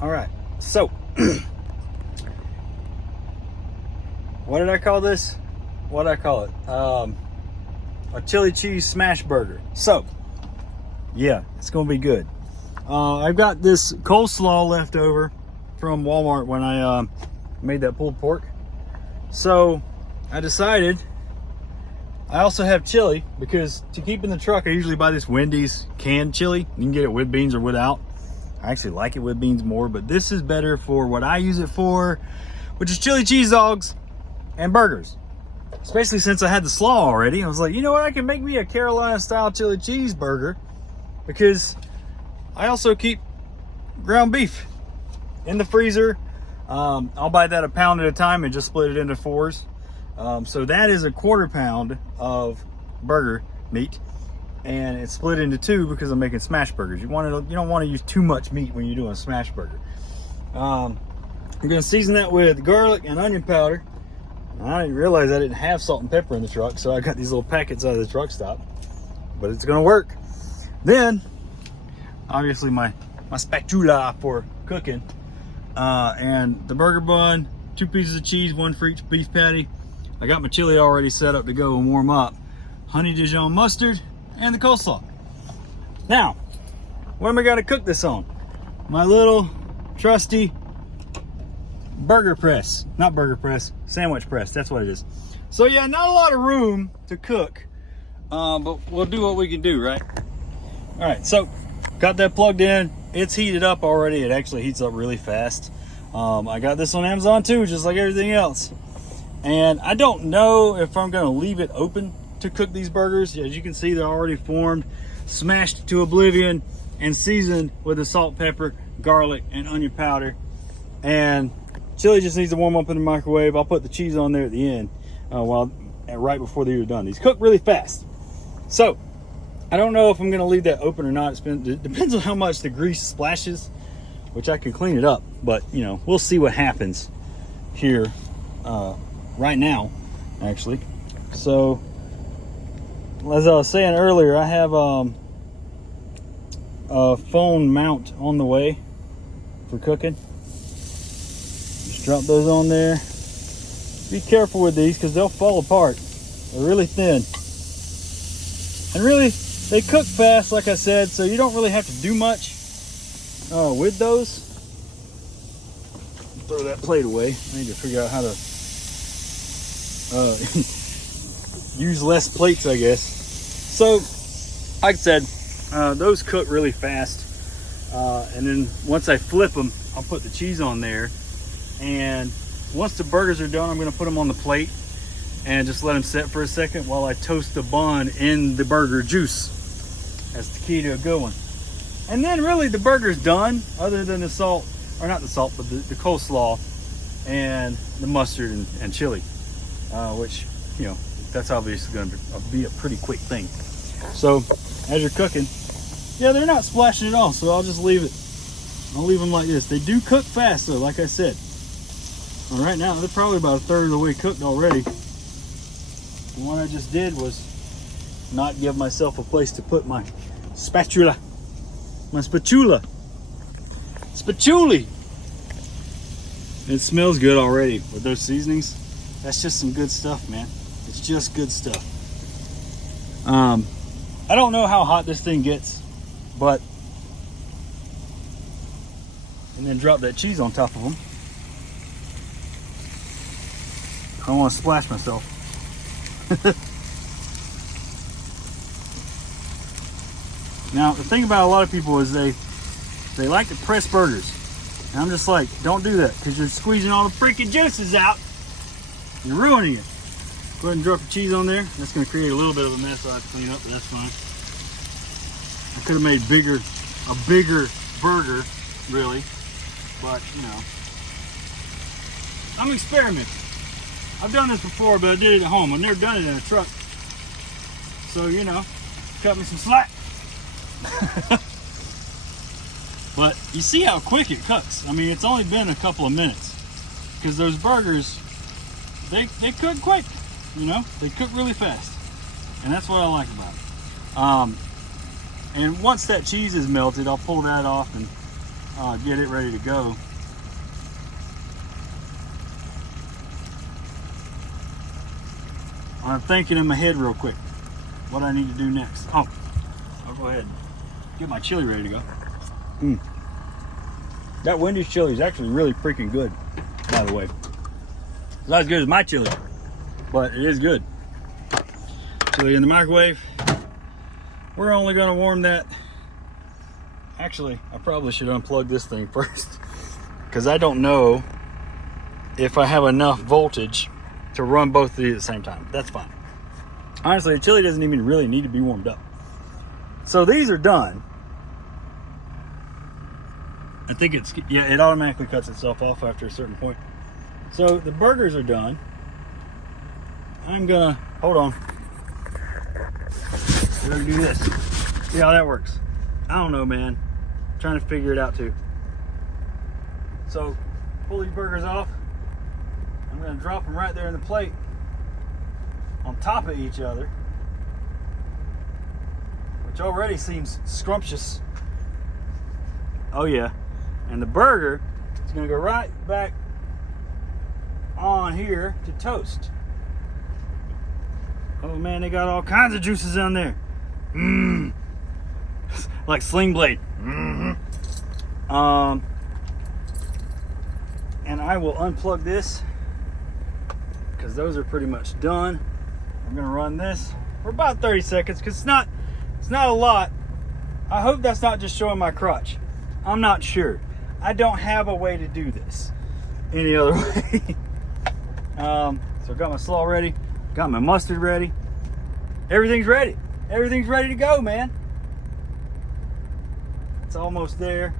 All right, so what did I call this? What did I call it? A chili cheese smash burger. So yeah, it's gonna be good. I've got this coleslaw left over from Walmart when I made that pulled pork. So I decided I also have chili, because to keep in the truck I usually buy this Wendy's canned chili. You can get it with beans or without. I actually like it with beans more, but this is better for what I use it for, which is chili cheese dogs and burgers. Especially since I had the slaw already. I was like, you know what, I can make me a Carolina style chili cheese burger, because I also keep ground beef in the freezer. I'll buy that a pound at a time and just split it into fours. So that is a 1/4 pound of burger meat, and it's split into two because I'm making smash burgers. You don't want to use too much meat when you're doing a smash burger. I'm gonna season that with garlic and onion powder. I didn't realize I didn't have salt and pepper in the truck, so I got these little packets out of the truck stop, but it's gonna work. Then obviously my spatula for cooking, and the burger bun, 2 pieces of cheese, 1 for each beef patty. I got my chili already set up to go and warm up, honey Dijon mustard, and the coleslaw. Now, what am I gonna cook this on? My little trusty burger press. Not burger press, sandwich press, that's what it is. So yeah, not a lot of room to cook, but we'll do what we can do, right? All right, so got that plugged in. It's heated up already. It actually heats up really fast. I got this on Amazon too, just like everything else. And I don't know if I'm gonna leave it open to cook these burgers. As you can see, they're already formed, smashed to oblivion, and seasoned with the salt, pepper, garlic, and onion powder. And chili just needs to warm up in the microwave. I'll put the cheese on there at the end, right before they're done. These cook really fast. So I don't know if I'm gonna leave that open or not. It depends on how much the grease splashes, which I can clean it up, but you know, we'll see what happens here right now, actually. So as I was saying earlier, I have a phone mount on the way for cooking. Just drop those on there. Be careful with these because they'll fall apart. They're really thin, and really they cook fast, like I said, so you don't really have to do much with those. Throw that plate away. I need to figure out how to use less plates, I guess. So like I said, those cook really fast, and then once I flip them, I'll put the cheese on there, and once the burgers are done, I'm going to put them on the plate and just let them sit for a second while I toast the bun in the burger juice. That's the key to a good one. And then really the burger's done, other than the salt, or not the salt, but the coleslaw and the mustard and chili, which, you know, that's obviously going to be a pretty quick thing. So as you're cooking, yeah, they're not splashing at all, so I'll just leave it. I'll leave them like this. They do cook fast though, like I said. Well, right now they're probably about 1/3 of the way cooked already. And what I just did was not give myself a place to put my spatula. My spatula. Spatuli. It smells good already with those seasonings. That's just some good stuff, man. It's just good stuff. I don't know how hot this thing gets, but, and then drop that cheese on top of them. I don't want to splash myself. Now, the thing about a lot of people is they like to press burgers. And I'm just like, don't do that, because you're squeezing all the freaking juices out. You're ruining it. Go ahead and drop the cheese on there. That's going to create a little bit of a mess I'll have to clean up, but that's fine. I could have made a bigger burger, really. But, you know, I'm experimenting. I've done this before, but I did it at home. I've never done it in a truck. So, you know, cut me some slack. But you see how quick it cooks. I mean, it's only been a couple of minutes, because those burgers, they cook quick, you know, they cook really fast, and that's what I like about it. And once that cheese is melted, I'll pull that off and get it ready to go. I'm thinking in my head real quick what I need to do next. Oh, I'll go ahead and get my chili ready to go. That Wendy's chili is actually really freaking good, by the way. It's not as good as my chili, but it is good. Chili in the microwave. We're only gonna warm that. Actually, I probably should unplug this thing first, because I don't know if I have enough voltage to run both of these at the same time. That's fine. Honestly, the chili doesn't even really need to be warmed up. So these are done. I think it's, yeah, it automatically cuts itself off after a certain point. So the burgers are done. I'm gonna, hold on. We're gonna do this. See how that works. I don't know, man. I'm trying to figure it out too. So pull these burgers off. I'm gonna drop them right there in the plate on top of each other, which already seems scrumptious. Oh yeah. And the burger is gonna go right back on here to toast. Oh man, they got all kinds of juices on there. Mmm. Like Sling Blade. Mm-hmm. And I will unplug this because those are pretty much done. I'm gonna run this for about 30 seconds because it's not a lot. I hope that's not just showing my crotch. I'm not sure. I don't have a way to do this any other way. So I got my slaw ready, got my mustard ready. Everything's ready. Everything's ready to go, man. It's almost there.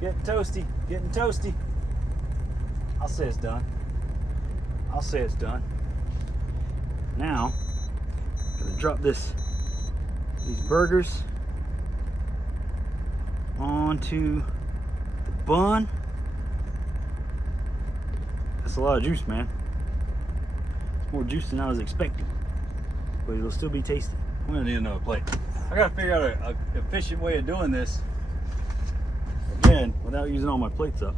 Getting toasty, getting toasty. I'll say it's done. I'll say it's done. Now, I'm gonna drop these burgers onto the bun. That's a lot of juice, man. It's more juice than I was expecting, but it'll still be tasty. I'm gonna need another plate. I gotta figure out an efficient way of doing this again without using all my plates up,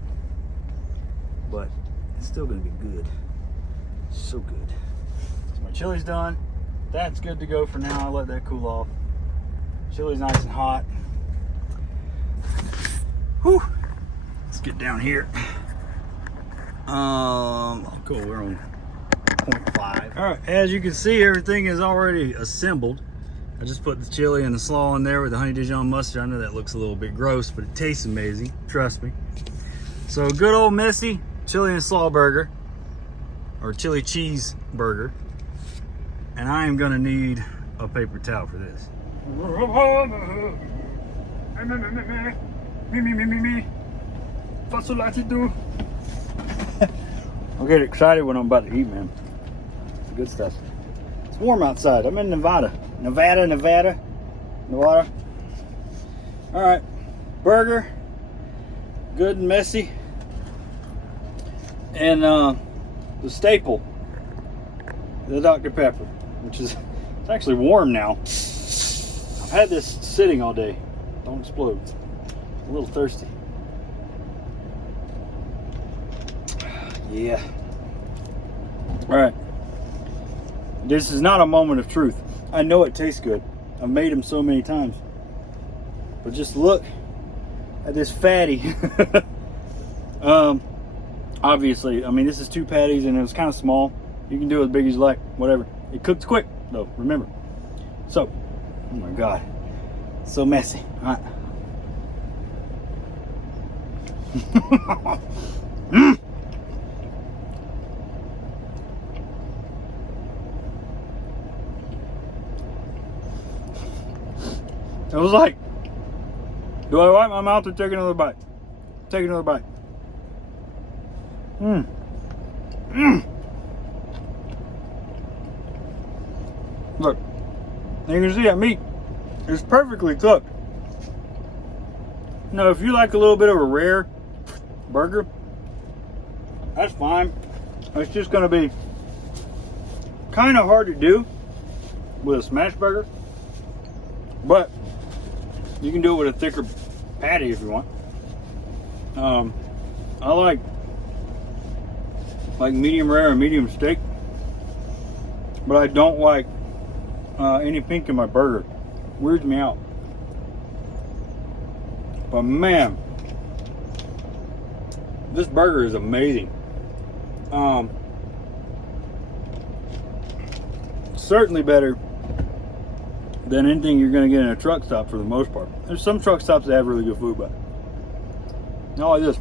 but it's still gonna be good. So good. So my chili's done. That's good to go for now. I'll let that cool off. Chili's nice and hot. Whew. Let's get down here. Cool, we're on 0.5. All right, as you can see, everything is already assembled. I just put the chili and the slaw in there with the honey Dijon mustard. I know that looks a little bit gross, but it tastes amazing, trust me. So good old messy chili and slaw burger, or chili cheese burger. And I am gonna need a paper towel for this. I'll get excited when I'm about to eat, man. It's good stuff. It's warm outside. I'm in Nevada. Nevada. All right, burger, good and messy. And the staple, the Dr. Pepper, which is, it's actually warm now. I've had this sitting all day. Don't explode. A little thirsty. Yeah. All right. This is not a moment of truth. I know it tastes good. I've made them so many times. But just look at this fatty. Obviously, I mean, this is 2 patties and it was kind of small. You can do it as big as you like, whatever. It cooks quick, though, remember. So, oh my God. So messy. All right. It was like, do I wipe my mouth or take another bite? Take another bite. Look, you can see that meat is perfectly cooked. Now, if you like a little bit of a rare burger, that's fine. It's just going to be kind of hard to do with a smash burger, but you can do it with a thicker patty if you want. I like medium rare and medium steak, but I don't like any pink in my burger. Weirds me out. But man, this burger is amazing. Certainly better than anything you're going to get in a truck stop for the most part. There's some truck stops that have really good food, but not like this.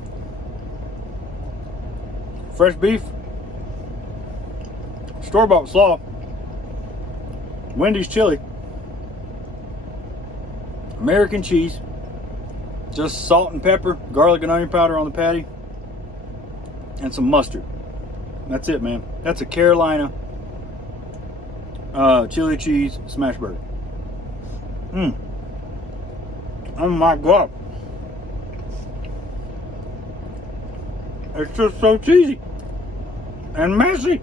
Fresh beef, store-bought slaw, Wendy's chili, American cheese, just salt and pepper, garlic and onion powder on the patty, and some mustard. That's it, man. That's a Carolina chili cheese Smashburger. Oh my God. It's just so cheesy and messy.